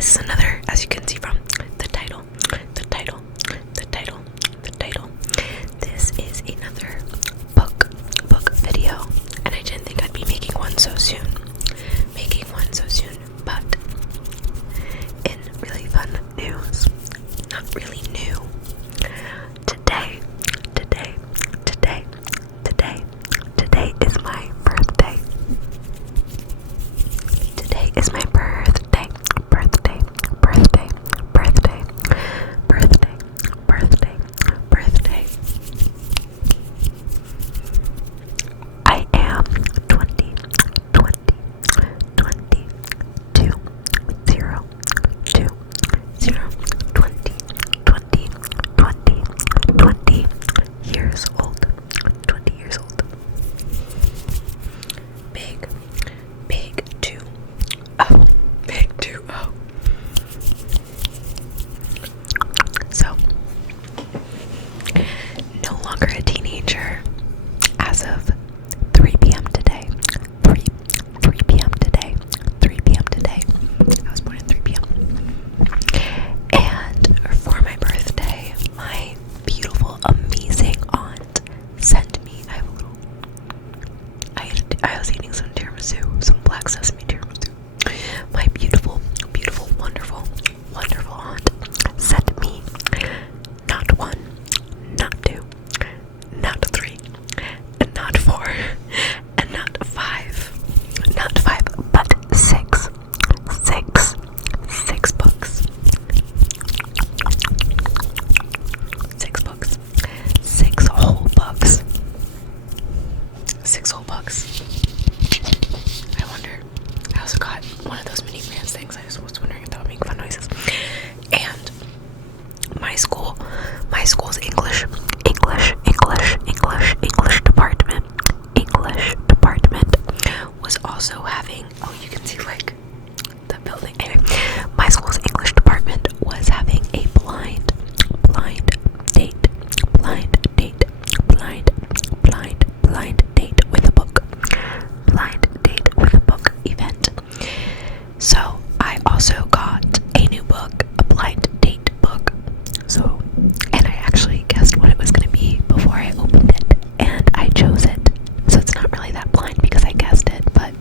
This is another, as you can see from the title, the title, the title, the title. This is another book video, and I didn't think I'd be making one so soon. But in really fun news, not really new. Today is my birthday. Today is my birthday. I am 20, years old. 20 years old. Big 2. Oh, big 2. Oh. So, no longer a teenager as of 3 p.m. today. 3 p.m. today. I was born at 3 p.m. And for my birthday, my beautiful, amazing aunt sent me, I was eating some tiramisu, some black sesame tiramisu. My beautiful, wonderful aunt sent me not 1, not 2, not 3, and not 4, and not 5, but 6 books. 6 books. 6 whole books. 6 whole books. I wonder. I also got one of those mini brands things. I just was wondering if that would make fun noises. And my school's English department was also having, oh, you can see like the building. Anyway, my school's English department was having a blind date with a book. Blind date with a book event. So I also got a new book, a blind date book. So, and I actually guessed what it was going to be before I opened it, and I chose it. So it's not really that blind because I guessed it, but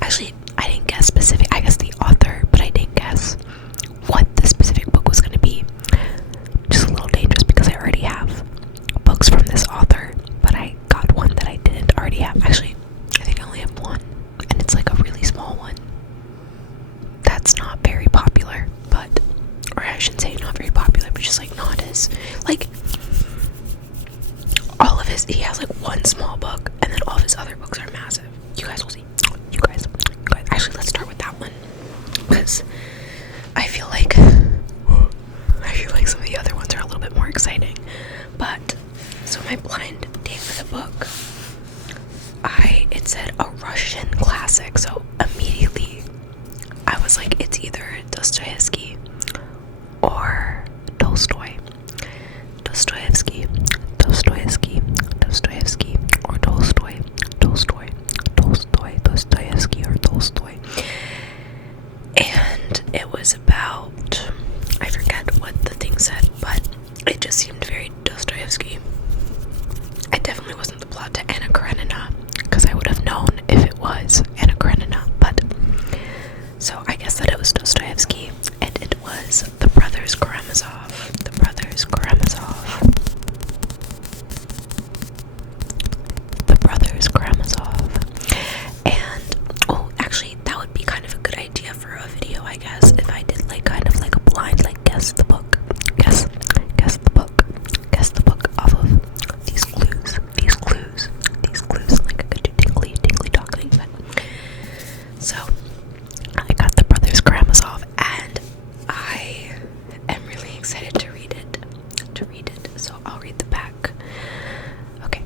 actually I didn't guess specific. I guessed the author, but I didn't guess what the specific book was going to be. Just a little dangerous because I already have books from this author, but I got one that I didn't already have. Actually, I think I only have one, and it's like a really small one. That's not very popular, but, or I shouldn't say not very popular, but just like not as, like, all of his, he has like one small book, and then all of his other books are massive. You guys will see. You guys. Actually, let's start with that one, because I feel like some of the other ones are a little bit more exciting. But, so my blind date with a book, it said a Russian classic, so immediately I was like, it's either Dostoevsky or Tolstoy. Dostoevsky or Tolstoy. Dostoevsky or Tolstoy. And it was about, I forget what the thing said, but it just seemed very Dostoevsky. It definitely wasn't the plot to Anna Karenina, because I would have known if it was Anna Karenina, but so I guess that it was Dostoevsky, and it was The Brothers Karamazov. And, oh, actually, that would be kind of a good idea for a video, I guess, if I did like kind of like a blind, like guess the book off of these clues, like a good tinkly talking. But so I got The Brothers Karamazov, and I am really excited to read it. So I'll read the back. Okay.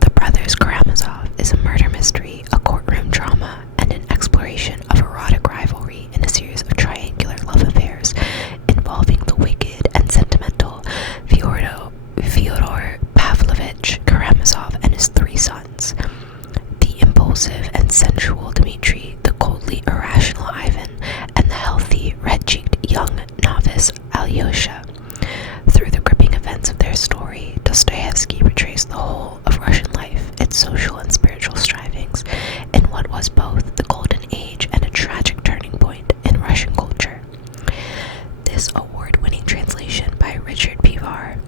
The Brothers Karamazov is a murder mystery, a courtroom drama, and an exploration of erotic rivalry in a series of triangular love Alyosha. Through the gripping events of their story, Dostoevsky portrays the whole of Russian life, its social and spiritual strivings, in what was both the golden age and a tragic turning point in Russian culture. This award-winning translation by Richard Pivar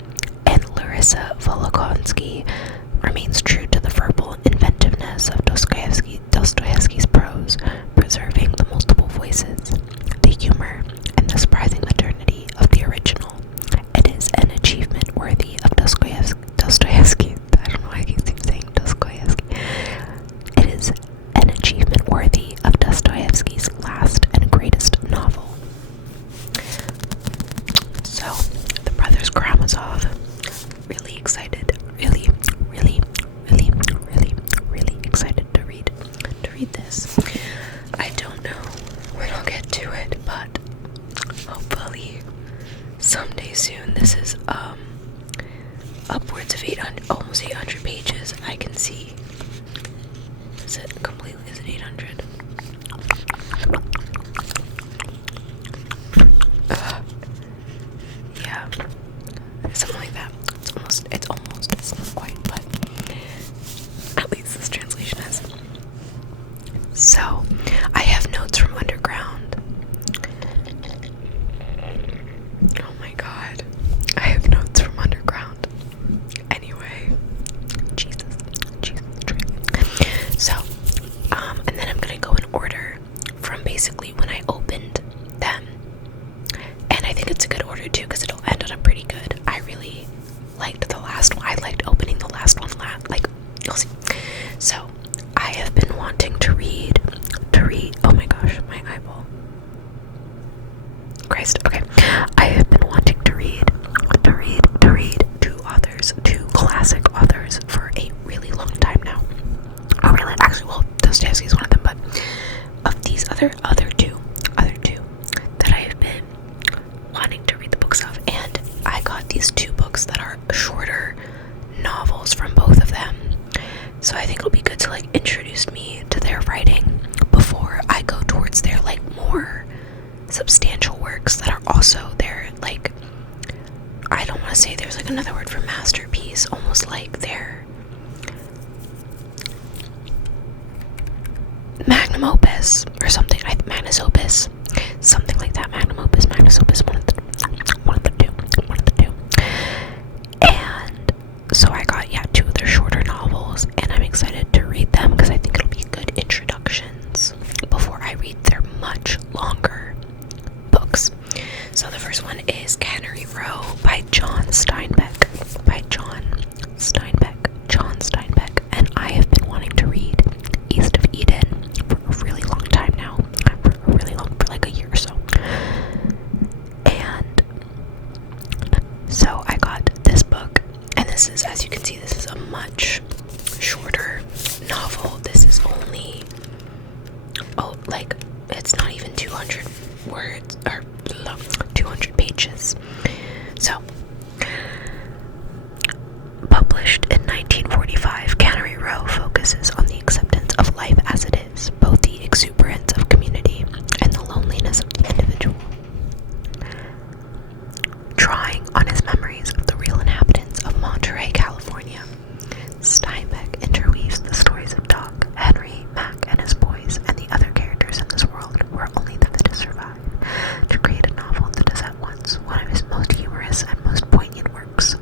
and Larissa Volokonsky remains true to the verbal inventiveness of Dostoevsky's prose, preserving the multiple voices, the humor, and the surprising modernity of the original. It is an achievement worthy of Dostoevsky. I don't know why I keep saying Dostoevsky. It is an achievement worthy of Dostoevsky's last and greatest novel. So, the brothers Karamazov, really excited, really excited to read this. I don't know when I'll get to it, but hopefully someday soon. This is upwards of 800, almost 800 pages. I can see. Is it 800? Yeah, something like that. It's not quite, but at least this translation is. So, I have notes from Underground. Oh my god. I have notes from Underground. Anyway. Jesus. So, and then I'm gonna go in order from basically when I opened them. And I think it's a good order too, because it'll end on a pretty good. I really liked the last one. I liked opening the last one you'll see. So, I have been wanting to read, oh my gosh, my eyeball. Christ, okay. I have been wanting to read two classic authors for a really long time now. Dostoevsky is one of them, but of these other two that I have been wanting to read the books of, and I got these two books that are shorter novels from both of them. So I think it'll be good to introduce me to their writing before I go towards their more substantial works that are also their I don't want to say there's another word for masterpiece, almost like their magnum opus or something. Magnus opus, something like that. Magnum opus, Magnus opus, one of the two. And so I got two of their shorter novels, and I'm excited to read them because I think it'll be good introductions before I read their much longer books. So the first one is Cannery Row by John Steinbeck. John Steinbeck. And I have been wanting to read East of Eden for a really long time now. For like a year or so. And so I got this book, and this is, as you can see, this is a much shorter novel. This is only, it's not even 200 words, or 200 pages. So, published in 1945, Cannery Row focuses on the acceptance of life as it is, both the exuberance of community and the loneliness of the individual. Drawing on his memories of the real inhabitants of Monterey, California, Steinbeck interweaves the stories of Doc, Henry, Mac, and his boys, and the other characters in this world who are only the fittest survive, to create a novel that is at once one of his most humorous and most poignant works.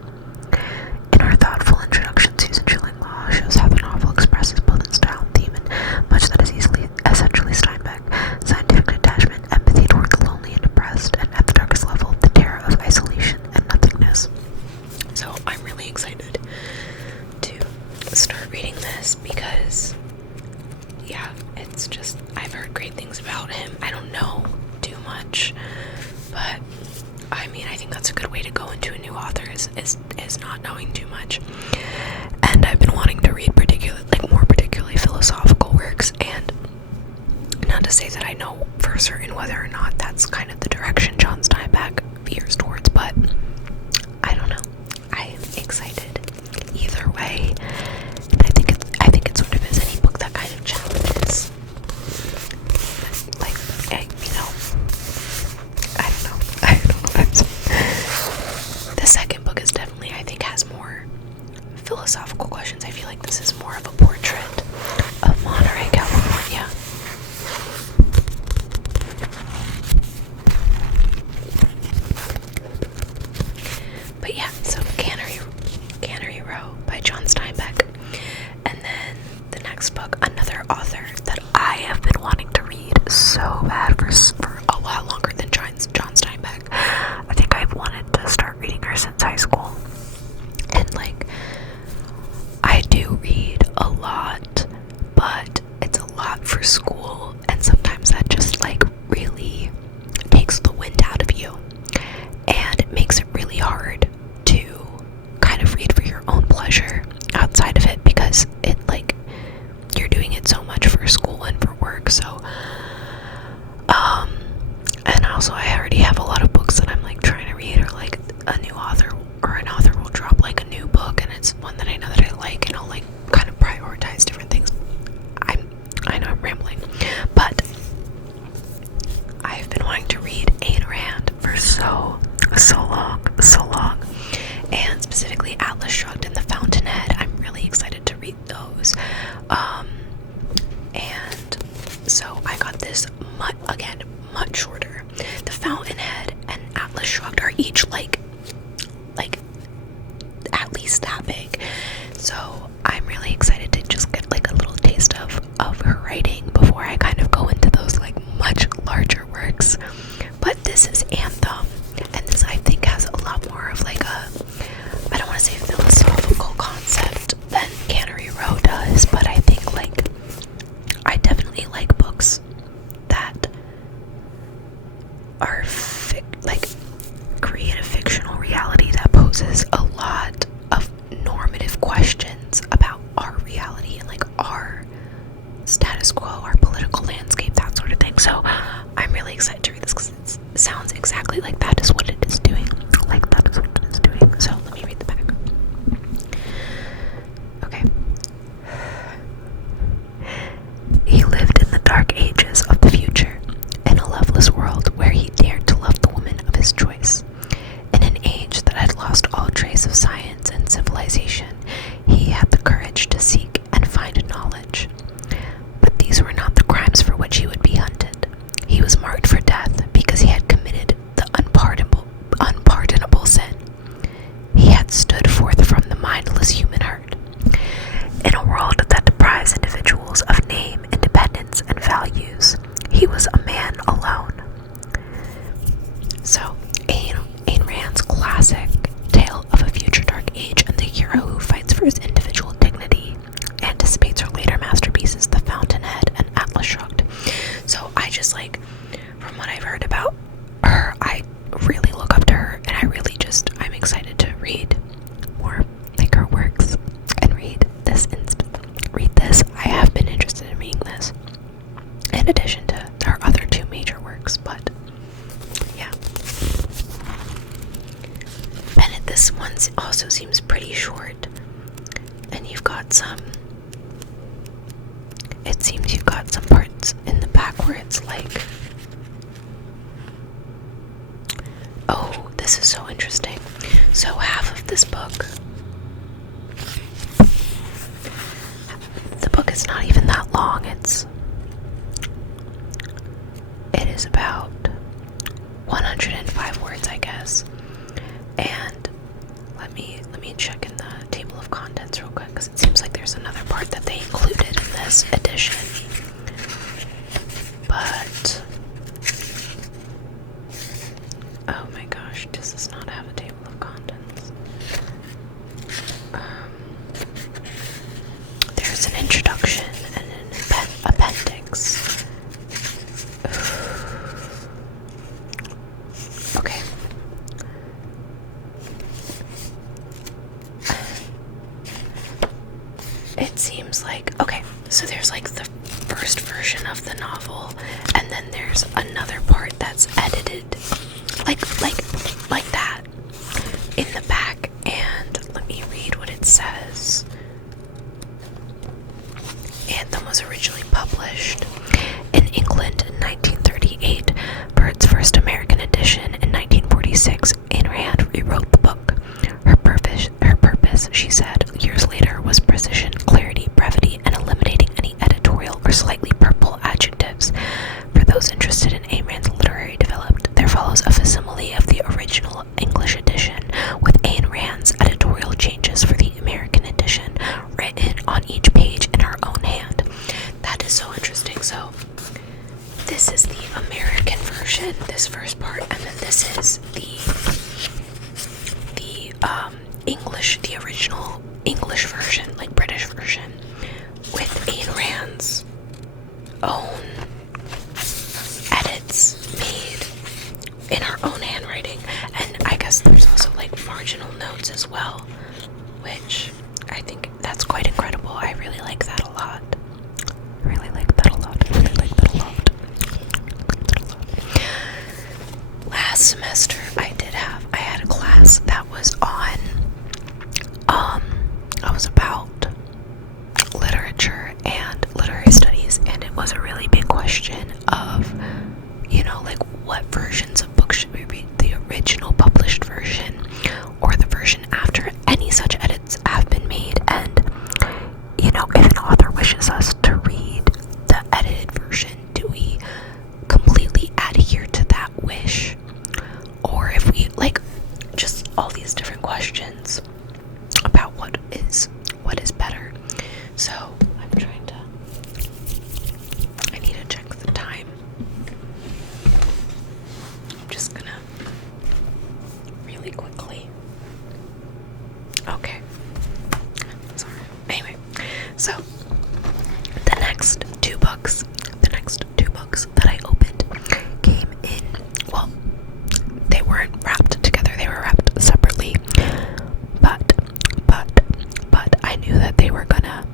In her thoughtful introduction, Susan Schilling-Law shows how the novel expresses both in style and theme, and much that is essentially Steinbeck: scientific detachment, empathy toward the lonely and depressed, and at the darkest level, the terror of isolation and nothingness. So I'm really excited to start reading this because, it's just, I've heard great things about him. I don't know too much, but I think that's a good way to go into a new author is not knowing too much. And I've been wanting to read more particularly philosophical works, and not to say that I know for certain whether or not that's kind of the direction John Steinbeck veers towards, but I don't know. I am excited either way. And I think it sort of is any book that kind of challenges, I don't know. also I already have a lot of books that I'm like trying to read, or like a new author or an author will drop like a new book and it's one that I know that I like, and I'll like kind of prioritize different things. I know I'm rambling, but I've been wanting to read Ayn Rand for so long, and specifically Atlas Shrugged and The Fountainhead. I'm really excited to read those. And so I got this much shorter. The Fountainhead and Atlas Shrugged are each like at least that big. So I'm really excited to just get like a little taste of her writing before I kind of go into those like much larger works. But this is Anthem, and this I think has a lot more of like a, I don't want to say philosophical concept than Cannery Row does, but I think like I definitely like books that are like create a fictional reality that poses a lot of normative questions about our reality and like our status quo, our political landscape, that sort of thing. So I'm really excited to read this because it sounds exactly like that is what it is doing. Like that is what it is doing. So let me read the back. Okay. He lived in the dark ages of the future, in a loveless world where he dared to love the woman of his choice. In an age that had lost all trace of science and civilization, he had the courage to seek and find knowledge. But these were not the crimes for which he would be hunted. He was marked for death because he had committed the unpardonable sin. He had stood forth from the mindless human herd. In a world that deprives individuals of name, independence, and values, he was a man alone. So, Ayn Rand's classic tale of a future dark age and the hero who fights for his individual dignity anticipates her later masterpieces, The Fountainhead and Atlas Shrugged. So I just like, from what I've heard about her, I really look up to her, and I'm excited to read more like her works and read this. I have been interested in reading this in addition to her other two major works, but yeah. And this one also seems pretty short, and you've got some parts in the back where it's like, oh, this is so interesting. So half of this book, the book is not even that long. It is about 105 words, I guess. And let me check in the table of contents real quick, because it seems like there's another part that they included in this edition. But oh my gosh, does this not have a table of contents? There's an introduction and an appendix. Okay. It seems like, okay, so there's like the first version of the novel, and then there's another part that's edited like that in the back. And let me read what it says. Anthem was originally published in England in 1938. For its first American edition in 1946, Ayn Rand rewrote the book. Her purpose, she said years later, was precision, clarity, brevity, and eliminating any editorial or slightly purple adjectives. For those interested in Ayn Rand's literary development, there follows a facsimile of the original English edition, with Ayn Rand's editorial changes for the American edition written on each page in her own hand. That is so interesting. So this is the American version, this first part, and then this is the English, the original English version, like British version, with Ayn Rand's own edits made in her own handwriting. And I guess there's also like marginal notes as well, which I think that's quite incredible. I really like that a lot. last semester I had a class that was on, I was about literature and literary studies, and it was a really big question of, like, what versions of books should we read, the original published version or the version after any such edits have been made. And if an author wishes us to read the edited version, do we completely adhere to that wish, or if we, like, just all these different questions about what is better. So I need to check the time. I'm just gonna really quickly. Okay. Sorry. Anyway, so the next two books that I opened came in, well, they weren't wrapped together, they were wrapped separately, but I knew that they were gonna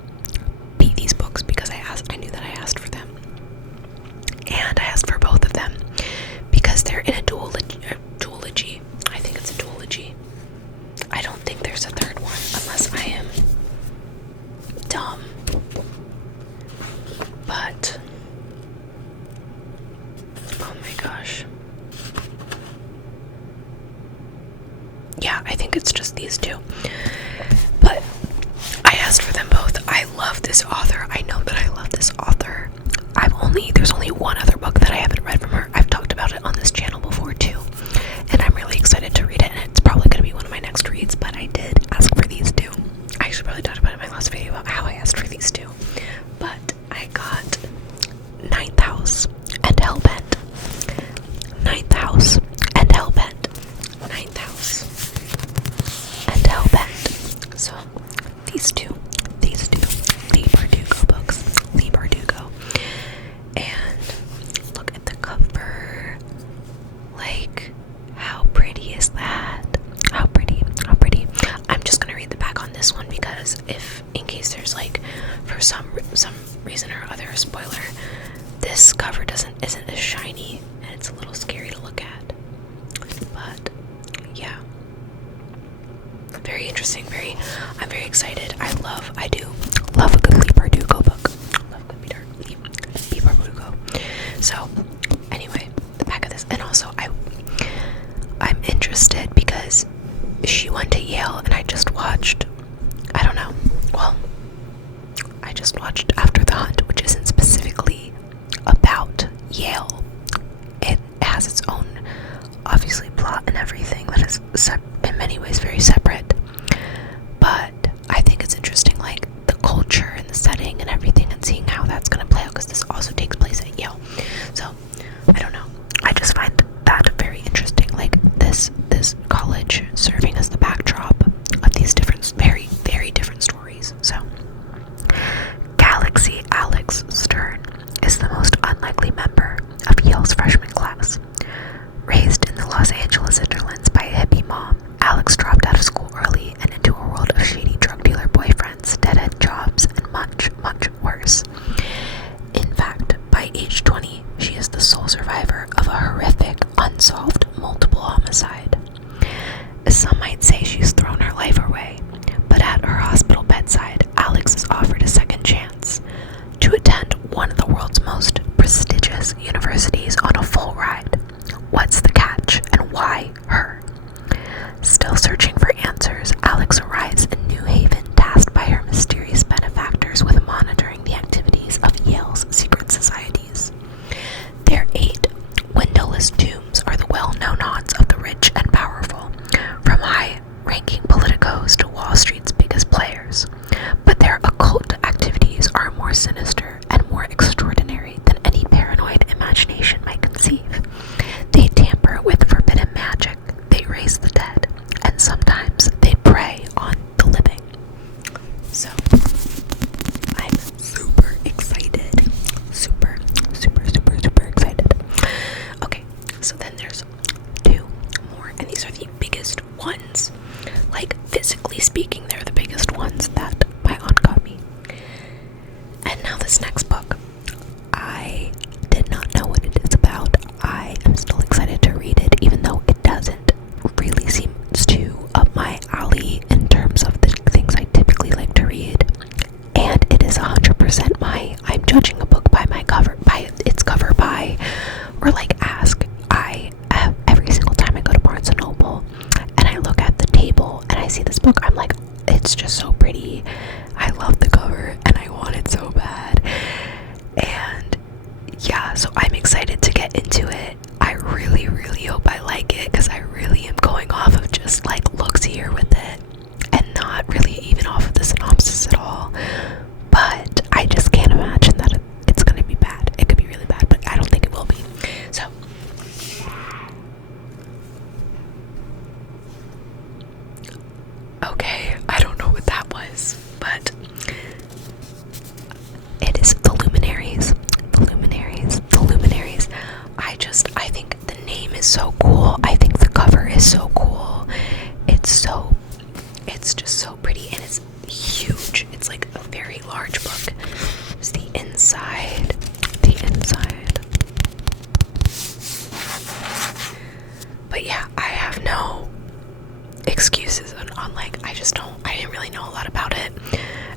be these books because I knew that I asked for them, and I asked for both of them because they're in a duology. I think it's a duology. I don't think there's a third one unless I am dumb, but oh my gosh. Yeah, I think it's just these two. But I asked for them both. I love this author. I know that I love this author. There's only one other book that I haven't read from her. I've talked about it on this channel before too, and I'm really excited to read it, and it's probably going to be one of my next reads, but I did ask for these two. I actually probably talked about it in my last video about how I asked for these two. But I got Ninth House and Hellbent. Ninth House and Hellbent. Ninth House and Hellbent. So these two, the Bardugo books, the Bardugo. And look at the cover. Like, how pretty is that? How pretty. I'm just gonna read the back on this one because in case there's, like, for some reason or other, a spoiler, this cover isn't as shiny and it's a little scary to look at. But yeah, very interesting. I'm very excited. I do love a good Leigh Bardugo book. Love a good Leigh Bardugo. So anyway, the back of this, and also I'm interested because she went to Yale, and I just watched After the Hunt, which isn't specifically about Yale. It has its own, obviously, plot and everything that is in many ways very separate. But I think it's interesting, like, the culture and the setting and everything, and seeing how that's going to play out, because this also takes place at Yale. So I don't know. I just find that very interesting, like this college serving as the backdrop of these different, very, very different stories. So Galaxy Alex Stern is the most unlikely member of Yale's freshman class. Raised in the Los Angeles hinterlands by a hippie mom, Alex dropped out of school early and into a world of shady drug dealer boyfriends, dead-end jobs, and much, much worse. In fact, by age 20, she is the sole survivor of a horrific, unsolved multiple homicide. Some might say she's thrown her life away, but at her hospital bedside, Alex is offered a second chance to attend one of the world's most prestigious universities on a full ride. What's the catch, and why her? Still searching for answers, Alex arrives in New Haven, tasked by her mysterious benefactors with monitoring the activities of Yale's secret societies. Their 8 windowless tombs are the well-known haunts of the rich and powerful, from high-ranking politicos to Wall Street's biggest players. But their occult activities are more sinister and more extraordinary than any paranoid imagination might conceive. They tamper with forbidden magic, they raise the dead, and sometimes they prey on the living. So, I'm super excited. Super excited. Okay, so then there's 2 more, and these are the biggest ones. Like, physically speaking, they're the biggest ones that my aunt got me. And now this next book, I did not know what it is about. I am still excited to read it, even though is so cool. I think the cover is so cool. It's just so pretty, and it's huge. It's like a very large book. It's the inside. But yeah, I have no excuses on like, I didn't really know a lot about it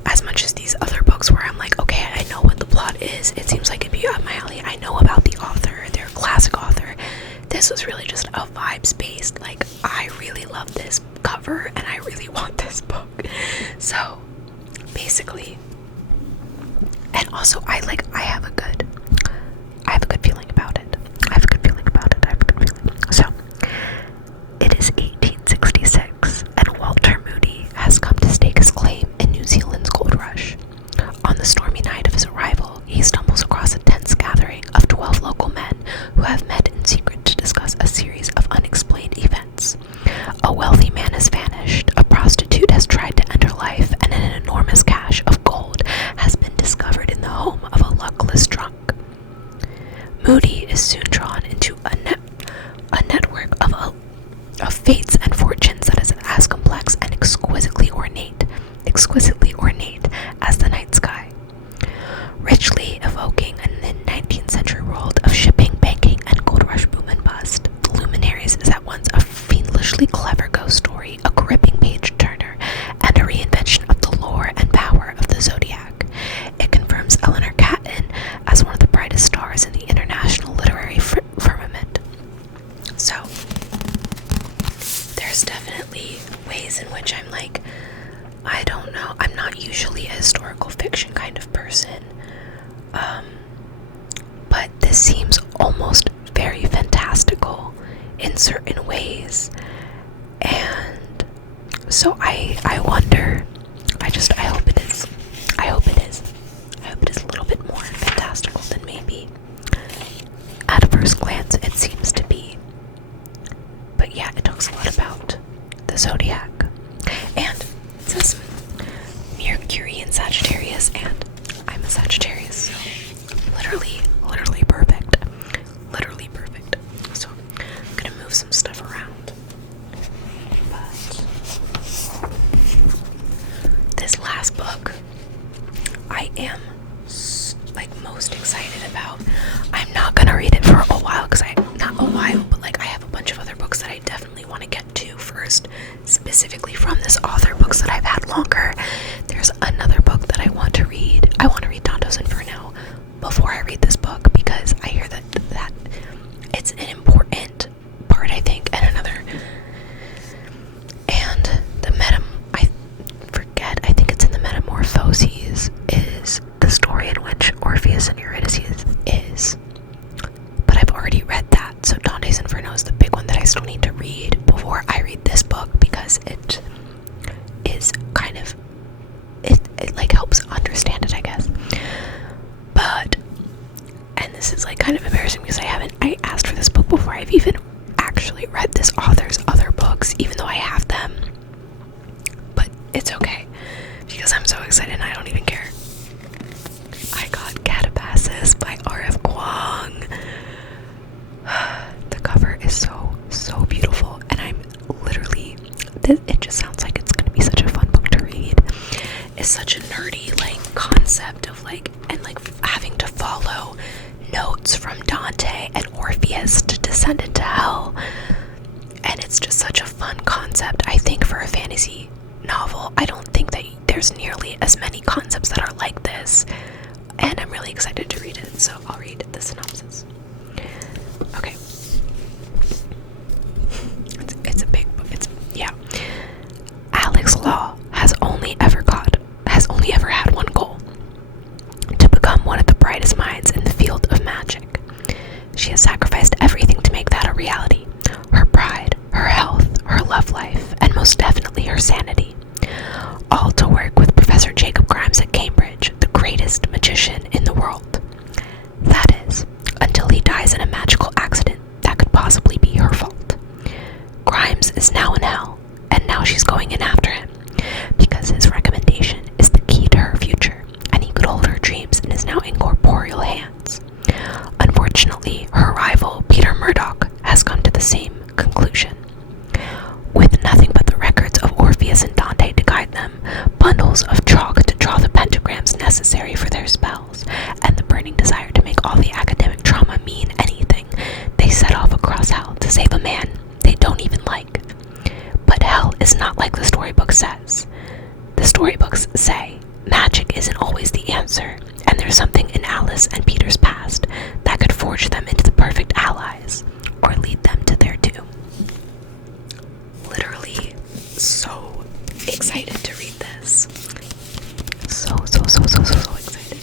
as much as these other books where I'm like, okay, I know what the plot is. It seems like it'd be up my alley. I know about the author. They're a classic author. This was really just a vibes based, like, I really love this cover and I really want this book. So basically, and also I have a good feeling about it. So it is 1866 and Walter Moody has come to stake his claim in New Zealand's gold rush. On the stormy night of his arrival, he stumbles across a tense gathering of 12 local men who have met in secret to discuss a series of unexplained events. A wealthy man has vanished, a prostitute has tried to end her life, and an enormous cache of gold has been discovered in the home of a luckless drunk. Moody is soon drawn into a network of fates and fortunes that is as complex and exquisitely ornate as the night sky. Richly evoking a mid-19th century world of shipping, banking, and gold rush boom and bust, The Luminaries is at once a fiendishly clever ghost story, a gripping page-turner, and a reinvention of the lore and power of the Zodiac. It confirms Eleanor Catton as one of the brightest stars in the international literary firmament. So, there's definitely ways in which I'm like, I don't know, I'm not usually a historical fiction kind of person, but this seems almost very fantastical in certain ways, and so I wonder, I hope it is a little bit more fantastical than maybe at first glance it seems to be. But yeah, it talks a lot about the Zodiac, and it says Mercury in Sagittarius, and I'm a Sagittarius, so literally perfect. So I'm gonna move some stuff around. But this last book, I am most excited about. I'm not gonna read it for a while but I have a bunch of other books that I definitely want to get to first, specifically from this author, books that I've had longer. There's another book that I want to read. I want to read Dante's Inferno before I read this book, because I hear that it's an important part, I think, and I think it's in the Metamorphoses, is the story in which Orpheus and Eurydice is. But I've already read that, so Dante's Inferno is the big one that I still need to read before I read this book, because it is kind of, it helps understand it, I guess. But, and this is kind of embarrassing because I asked for this book before I've even actually read this author's other books, even though I have them. But it's okay, because I'm so excited and I don't even care. I got Catabasis by R.F. Kuang. The cover is so beautiful, and I'm literally, it just sounds like it's going to be such a fun book to read. It's such a nerdy concept of having to follow notes from Dante and Orpheus to descend into hell, and it's just such a fun concept, I think, for a fantasy novel. I don't think that there's nearly as many concepts that are like this, and I'm really excited to read it, so I'll read the synopsis. Okay. It's a big book. Alex Law has only ever had one goal: to become one of the brightest minds in the field of magic. She has sacrificed everything to make that a reality: her pride, her health, her love life, and most definitely her sanity. All to work with Professor Jacob Grimes at Cambridge, the greatest magician in the world. That is, until he is not like the storybook says. The storybooks say magic isn't always the answer, and there's something in Alice and Peter's past that could forge them into the perfect allies, or lead them to their doom. Literally so excited to read this. So excited.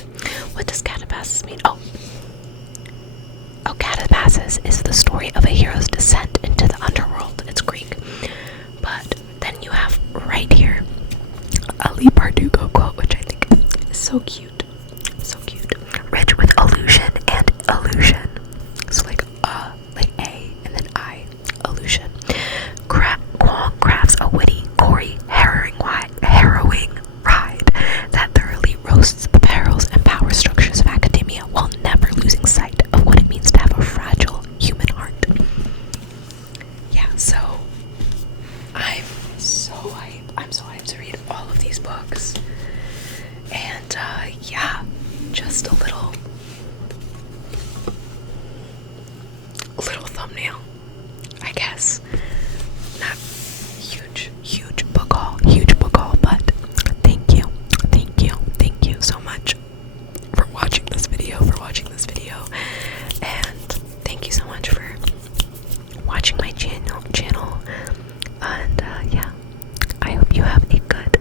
What does Catabasis mean? Oh, Catabasis is the story of a hero's descent into the underworld. It's Greek. But then you have right here a Lee Bardugo quote, which I think is so cute. So cute. Rich with illusion and illusion. So like A and then I. Illusion. Kwong crafts a witty, gory, harrowing ride that thoroughly roasts the perils and power structures of academia while never losing sight of what it means to have a fragile human heart. Yeah, so I'm so hyped to read all of these books. And yeah, just a little thumbnail, I guess. Not huge book haul, but thank you so much for watching this video, and thank you so much for watching my channel, and yeah, I hope you have a good